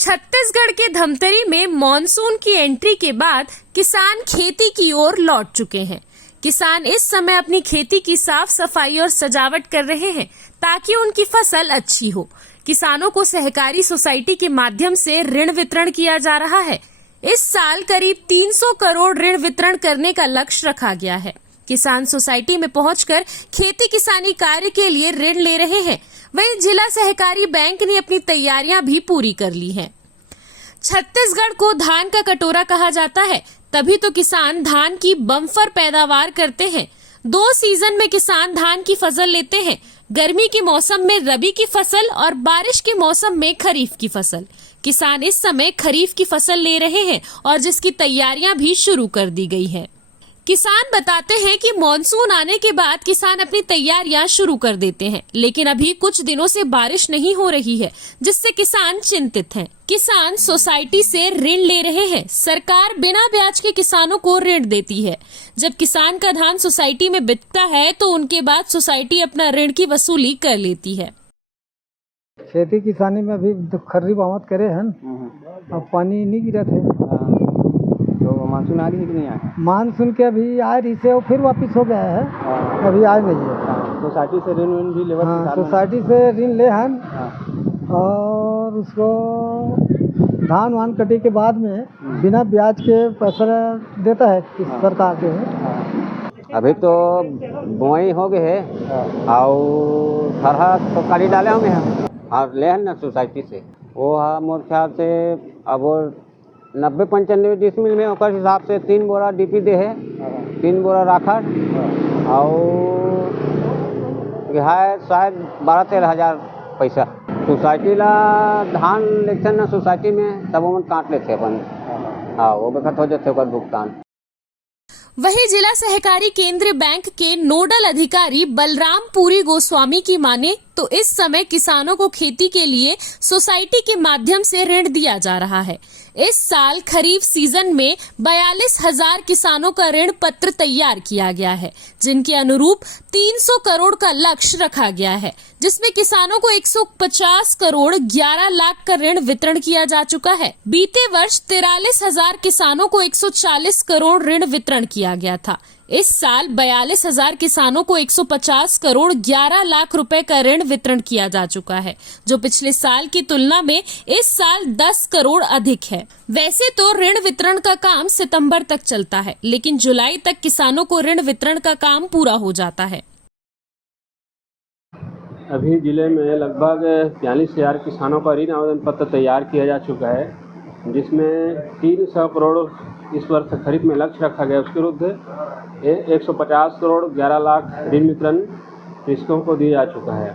छत्तीसगढ़ के धमतरी में मॉनसून की एंट्री के बाद किसान खेती की ओर लौट चुके हैं। किसान इस समय अपनी खेती की साफ सफाई और सजावट कर रहे हैं ताकि उनकी फसल अच्छी हो। किसानों को सहकारी सोसाइटी के माध्यम से ऋण वितरण किया जा रहा है। इस साल करीब 300 करोड़ ऋण वितरण करने का लक्ष्य रखा गया है। किसान सोसाइटी में पहुंचकर खेती किसानी कार्य के लिए ऋण ले रहे हैं। वहीं जिला सहकारी बैंक ने अपनी तैयारियां भी पूरी कर ली हैं। छत्तीसगढ़ को धान का कटोरा कहा जाता है, तभी तो किसान धान की बम्पर पैदावार करते हैं। 2 सीजन में किसान धान की फसल लेते हैं, गर्मी के मौसम में रबी की फसल और बारिश के मौसम में खरीफ की फसल। किसान इस समय खरीफ की फसल ले रहे हैं और जिसकी तैयारियां भी शुरू कर दी गई है। किसान बताते हैं कि मॉनसून आने के बाद किसान अपनी तैयारियां शुरू कर देते हैं, लेकिन अभी कुछ दिनों से बारिश नहीं हो रही है, जिससे किसान चिंतित हैं। किसान सोसाइटी से ऋण ले रहे हैं। सरकार बिना ब्याज के किसानों को ऋण देती है। जब किसान का धान सोसाइटी में बिकता है तो उनके बाद सोसाइटी अपना ऋण की वसूली कर लेती है। खेती किसानी में अभी खरीफ आमद करे हैं, अब पानी नहीं गिरा थे तो मानसून आ रही है कि नहीं आया? मानसून के अभी आ रही से और फिर वापस हो गया है, अभी आ नहीं है। सोसाइटी से ऋण भी लेवल? हाँ, सोसाइटी से ऋण ले हैं और उसको धान वान कटे के बाद में बिना ब्याज के पैसा देता है सरकार के। अभी तो बुआई हो गए है और खरहा तो काली डाले होंगे हम और ले हैं ना सोसाइटी से। वो मोर ख्याल से अब 90-95 डिसमिल में ओकर हिसाब से 3 बोरा डीपी दे है, 3 बोरा राखर और है शायद 12-13 हज़ार पैसा। सोसाइटी ला धान लेते ना सोसाइटी में तब वो काट लेते अपन। हाँ, वो बेखत हो जाते ओकर भुगतान। वहीं जिला सहकारी केंद्रीय बैंक के नोडल अधिकारी बलराम पुरी गोस्वामी की माने तो इस समय किसानों को खेती के लिए सोसाइटी के माध्यम से ऋण दिया जा रहा है। इस साल खरीफ सीजन में 42,000 किसानों का ऋण पत्र तैयार किया गया है, जिनके अनुरूप 300 करोड़ का लक्ष्य रखा गया है, जिसमें किसानों को 150 करोड़ 11 लाख का ऋण वितरण किया जा चुका है। बीते वर्ष 43,000 किसानों को 140 करोड़ ऋण वितरण किया गया था। इस साल 42,000 किसानों को 150 करोड़ 11 लाख रुपए का ऋण वितरण किया जा चुका है, जो पिछले साल की तुलना में इस साल 10 करोड़ अधिक है। वैसे तो ऋण वितरण का काम सितंबर तक चलता है, लेकिन जुलाई तक किसानों को ऋण वितरण का काम पूरा हो जाता है। अभी जिले में लगभग 42,000 किसानों का ऋण आवेदन पत्र तैयार किया जा चुका है, जिसमें 300 करोड़ इस वर्ष खरीफ में लक्ष्य रखा गया। उसके विरुद्ध 150 करोड़ 11 लाख ऋण वितरण कृषकों को दिया जा चुका है।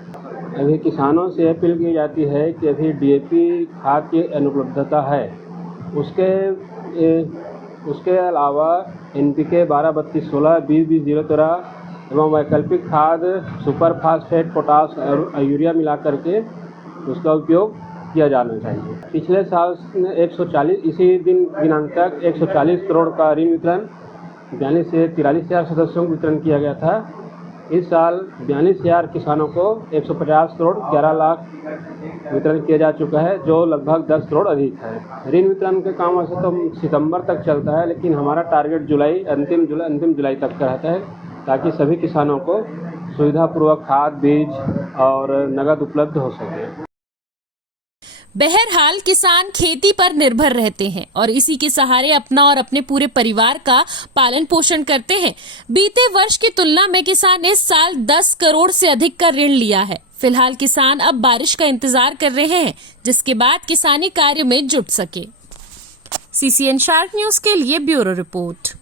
अभी किसानों से अपील की जाती है कि अभी डीएपी खाद की अनुपलब्धता है, उसके अलावा एनपीके 12-32-16 20-20-13 एवं वैकल्पिक खाद सुपर फास्फेट पोटास और यूरिया मिला करके उसका उपयोग किया जाना चाहिए। पिछले साल 140 इसी दिनांक तक 140 करोड़ का ऋण वितरण 42 से 43,000 सदस्यों को वितरण किया गया था। इस साल 42,000 किसानों को 150 करोड़ 11 लाख वितरण किया जा चुका है, जो लगभग 10 करोड़ अधिक है। ऋण वितरण के काम वैसे तो सितंबर तक चलता है, लेकिन हमारा टारगेट अंतिम जुलाई तक का रहता है, ताकि सभी किसानों को सुविधापूर्वक खाद बीज और नगद उपलब्ध हो सके। बहरहाल किसान खेती पर निर्भर रहते हैं और इसी के सहारे अपना और अपने पूरे परिवार का पालन पोषण करते हैं। बीते वर्ष की तुलना में किसान ने इस साल 10 करोड़ से अधिक का ऋण लिया है। फिलहाल किसान अब बारिश का इंतजार कर रहे हैं, जिसके बाद किसानी कार्य में जुट सके। CCN शार्क न्यूज के लिए ब्यूरो रिपोर्ट।